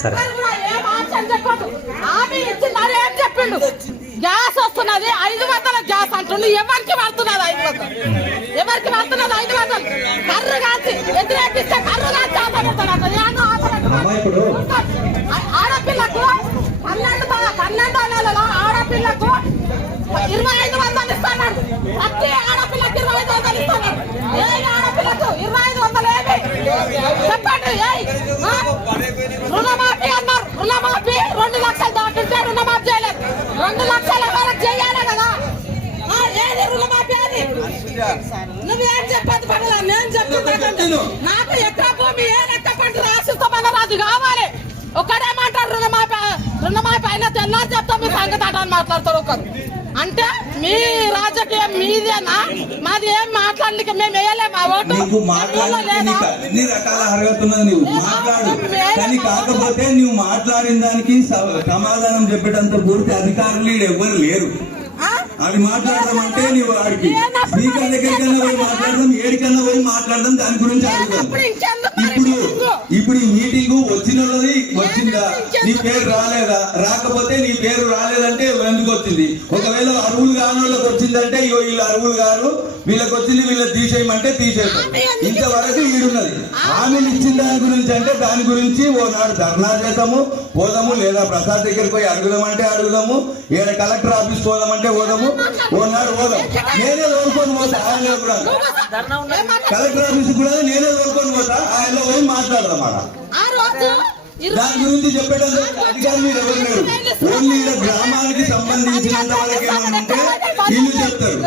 సరే చెప్పిండు గ్యాస్ వస్తున్నది 500 గ్యాస్ అంటుండు. ఎవరికి పడుతున్నది 500? ఎవరికి పడుతున్నది 500? కర్రు కాల్చి వ్యతిరేకిస్తే కర్రు కాల్చి ఆడపిల్లకు 12 నెలలో ఆడపిల్లకు 2500 ఇస్తున్నాడు. ప్రతి ఆడపిల్లకి 2500 ఇస్తున్నాడు. ఏ ఆడపిల్లకు 2500 ఏమి చెప్పండి? రుణమాఫీ అన్నారు. రుణమాఫీ 2 లక్షలు దాటుంటే రుణమాఫీ చేయలేదు. 2 లక్షల వరకు చేయాలి కదా. ఏది రుణమాఫీ? అది నువ్వేం చెప్పదు పడలా. నేను చెప్తున్నాను. నాకు ఎక్కడ భూమి ఏ లెక్క పంట రాసిస్తామన్నారు. అది కావాలి. ఒకడేమంటారు రుణమాఫీ అయినా తెల్లారి చెప్తాం మీ సంగతి అని మాట్లాడతారు ఒకరు. అంటే మీ రాజకీయం మీదేనా? మాది ఏం మాట్లాడలేక మేము వేయలేము. ఆ ఓటు అన్ని రకాల అర్హత ఉన్నది. నువ్వు మాట్లాడు, కానీ కాకపోతే నువ్వు మాట్లాడిన దానికి సమాధానం చెప్పేటంత పూర్తి అధికారులు ఎవ్వరు లేరు. అది మాట్లాడదామంటే నువ్వు వాడికి స్పీకర్ దగ్గరికన్నా పోయి మాట్లాడదాం, ఏడికన్నా పోయి మాట్లాడదాం, దాని గురించి అడుగుదాం. ఇప్పుడు ఈ మీటింగ్ వచ్చిందా? నీ పేరు రాలేదా? రాకపోతే నీ పేరు రాలేదంటే ఎందుకు వచ్చింది? ఒకవేళ అరువులు కాని వాళ్ళకి వచ్చిందంటే వీళ్ళు అరువులు గారు, వీళ్ళకి వచ్చింది వీళ్ళకి తీసేయమంటే తీసేస్తాం. ఇంతవరకు ఈడున్నది. హామీలు ఇచ్చిన దాని గురించి అంటే దాని గురించి ఓనాడు ధర్నా చేద్దాము, పోదాము, లేదా ప్రసాద్ దగ్గరికి పోయి అడుగుదామంటే అడుగుదాము, ఏడ కలెక్టర్ ఆఫీస్ పోదామంటే పోదాము, ఓనాడు పోదాం. నేనే కోరుకొని పోతా. ఆయన కూడా కలెక్టర్ ఆఫీస్ కూడా నేనే కోరుకొని పోతా. ఆయనలో పోయి మాట్లాడదాం. దాని గురించి చెప్పేటందుకు అధికారులు మీరు ఎవరు లేరు. ఓన్లీ గ్రామానికి సంబంధించినంత వరకు ఏమన్నా ఉంటే వీళ్ళు చెప్తారు.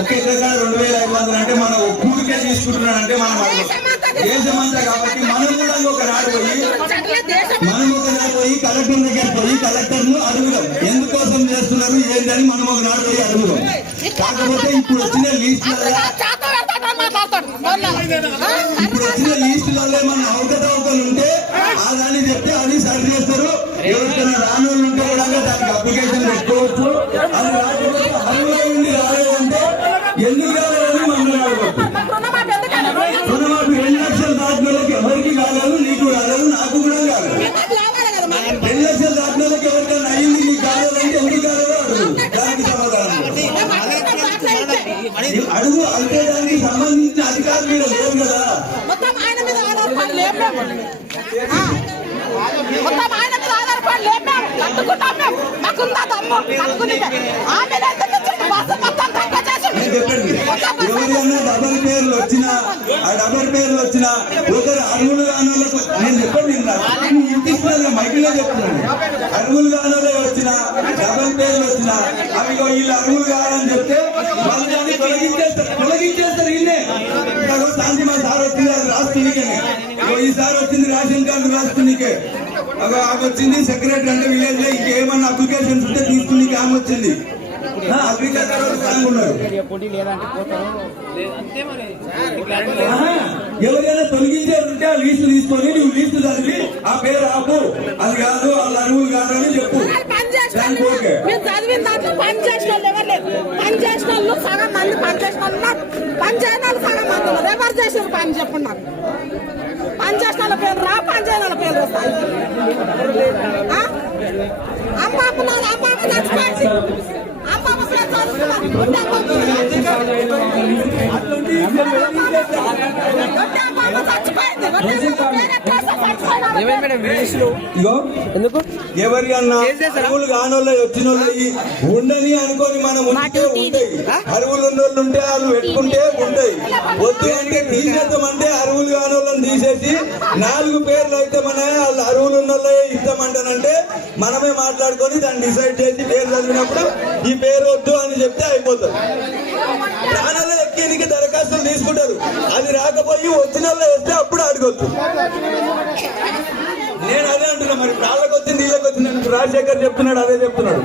ఒకే దగ్గర 2500 అంటే మనం ఒక్కూరికే తీసుకుంటున్నాడంటే మనం దేశమంతా కాబట్టి మనం కూడా ఒకనాడు పోయి కలెక్టర్ దగ్గర పోయి కలెక్టర్ ను అడుగుదాం. ఎందుకోసం చేస్తున్నారు ఏంటని మనం ఒకనాడు పోయి అడుగుదాం. కాకపోతే ఇప్పుడు వచ్చిన లీస్టులలో ఏమన్నా అవకతవకలు ఉంటే ఆ దాన్ని చెప్తే అది సరి చేస్తారు. ఎవరికైనా రాని వాళ్ళు ఉంటే కూడా దానికి అప్లికేషన్ పెట్టుకోవచ్చు. అది రాకపోతే అర్హులై ఉండి రాలేదంటే ఎందుకు రాలేదని మనం అడగవచ్చు. రుణమాఫీ 2 లక్షలు దాటిన వాళ్ళకి ఎవరికి కాలేదు, నీకు రాలేదు, నాకు కూడా కాలేదు. 2 లక్షలు దాటిన వాళ్ళకి ఎవరికైనా అయింది, నీకు కాలేదంటే ఎందుకు కాలేదో అడుగు. దానికి సమాధానం అడుగు. అంటే దానికి సంబంధించిన అధికారులు మీరు లేరు కదా. మొత్తం ఆయన మీద ఆధారపడి లేపాము. కట్టుకుంటాం మేము. మాకుందా దమ్ము కట్టుకుని ఎవరైనా డబల్ పేర్లు వచ్చినా ఆ డబల్ పేర్లు వచ్చినా ఒకరు అరువులు కానోళ్ళకు నేను చెప్పండి, ఇంటిలో మైకిలో చెప్తున్నాను. అరువులు కానోళ్ళే వచ్చినా డబల్ పేర్లు వచ్చినా అవి వీళ్ళు అరువులు కావాలని చెప్తే వాళ్ళు దాన్ని తొలగించేస్తారు. ఇల్లే శాంతి మా సార్ వచ్చింది, అది రాస్తునికే. ఈసారి వచ్చింది రేషన్ కార్డు రాస్తునికే. ఆమె వచ్చింది సెక్రటరీ అంటే విలేజ్ లో ఇంకేమన్నా అప్లికేషన్స్ ఉంటే తీసుకుని ఆమె వచ్చింది. అగ్రికల్చర్ ఎవరైనా తొలగించే ఉంటే ఆ లీస్టు తీసుకొని నువ్వు లీస్టు చదివి ఆ పేరు ఆపు, అది కాదు వాళ్ళ అరువులు కాదు అని చెప్పు. చదివిన దాంట్లో పని చేసిన వాళ్ళు ఎవరు లేదు. పని చేసిన వాళ్ళు సగం మంది పని చేసిన వాళ్ళు, పని చేయని వాళ్ళు సగం మంది ఉన్నారు. ఎవరు చేసిన పని చెప్పండి నాకు. పని చేసిన వాళ్ళ పేరు రా, పని చేయని వాళ్ళ పేరు వస్తాయి. అమ్మ చచ్చిపోయింది. ఎవరి అన్నా అరువులు కానోళ్ళు వచ్చిన వాళ్ళు ఉండని అనుకొని మనం ఉంటాయి. అరువులు ఉన్నోళ్ళు ఉంటే వాళ్ళు పెట్టుకుంటే ఉంటాయి. వద్దు అంటే తీసేద్దామంటే అరువులు కానోళ్ళని తీసేసి 4 పేర్లు అయితే మన వాళ్ళు అరువులు ఉన్నోళ్ళే ఇస్తామంటానంటే మనమే మాట్లాడుకొని దాన్ని డిసైడ్ చేసి పేరు చదివినప్పుడు ఈ పేరు వద్దు అని చెప్తే అయిపోతుంది. ప్రాణాలు ఎక్కేనికి దరఖాస్తులు తీసుకుంటారు. అది రాకపోయి వచ్చిన వాళ్ళు వేస్తే అప్పుడు అడగొచ్చు. నేను అదే అంటున్నా. మరి ప్రాణాలకు వచ్చింది వీళ్ళకి వచ్చింది రాజశేఖర్ చెప్తున్నాడు, అదే చెప్తున్నాడు.